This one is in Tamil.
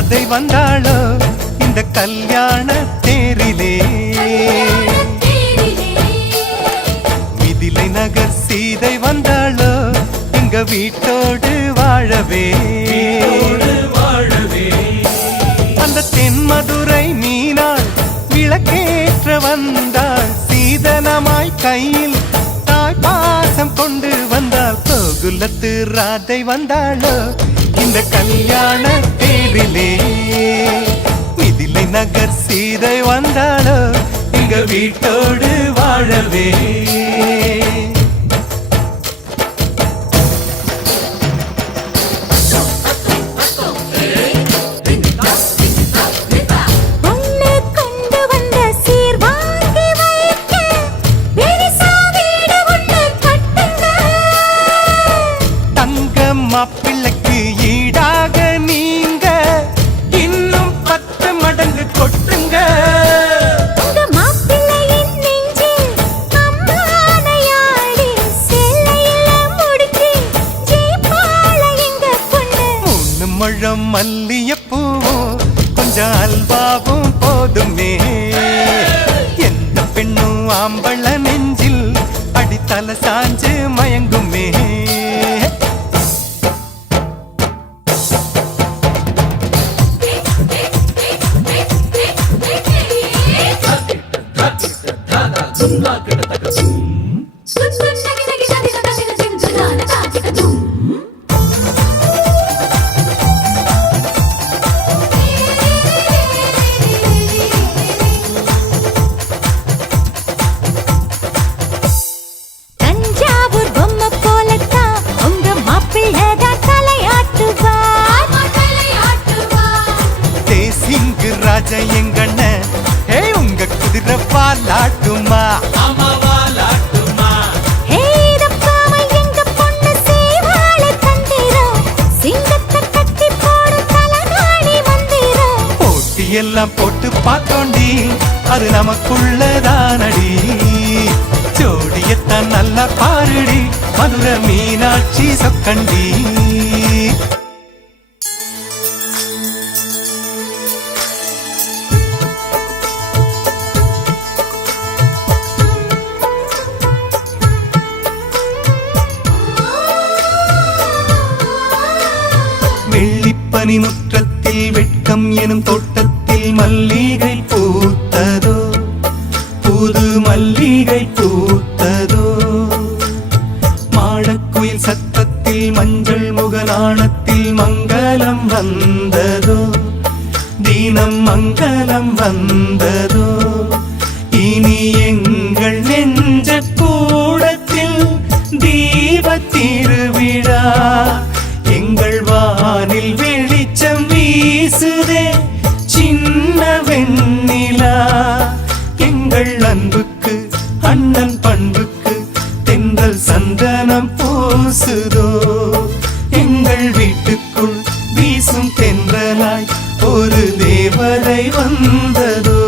ராதை வந்தாளோ இந்த கல்யாண தேரிலே மிதிலை நகர் சீதை வந்தாளோ எங்க வீட்டோடு வாழவே அந்த தென்மதுரை மீனாள் விளக்கேற்ற வந்தாள் சீதனமாய் கையில் தாய் பாசம் கொண்டு வந்தாள் கோகுலத்து ராதை வந்தாளோ இந்த கல்யாண தேரிலே மிதிலை நகர் சீதை வந்தாளோ எங்க வீட்டோடு வாழவே மாப்பிள்ளைக்கு ஈடாக நீங்க இன்னும் 10 மடங்கு கொட்டுங்க முழம் மல்லியப்பூவோ கொஞ்சம் அல்வாவும் போதுமே எந்த பெண்ணும் ஆம்பள நெஞ்சில் அடித்தல சாஞ்சு மயங்குமே ராஜா எங்கண்ண உங்க குதிரை வாலாட்டுமா போட்டி எல்லாம் போட்டு பார்த்தோண்டி அது நமக்குள்ளதானடி ஜோடியத்தான் நல்லா பாருடி மதுரை மீனாட்சி சொக்கண்டி பனிமுற்றத்தில் வெட்கம் எனும் தோட்டத்தில் மல்லிகை பூத்ததோ புது மல்லிகை பூத்ததோ மாடக்குயில் சத்தத்தில் மஞ்சள் முகநாணத்தில் மங்களம் வந்ததோ தீனம் மங்களம் வந்ததோ இனி எங்கள் நெஞ்ச கூடத்தில் தீப திருவிழா எங்கள் வானில் வெளிச்சம் வீசுதே சின்ன வெண்ணிலா எங்கள் அன்புக்கு அண்ணன் பண்புக்கு தென்றல் சந்தனம் பூசுதோ எங்கள் வீட்டுக்குள் வீசும் தென்றலாய் ஒரு தேவதை வந்ததோ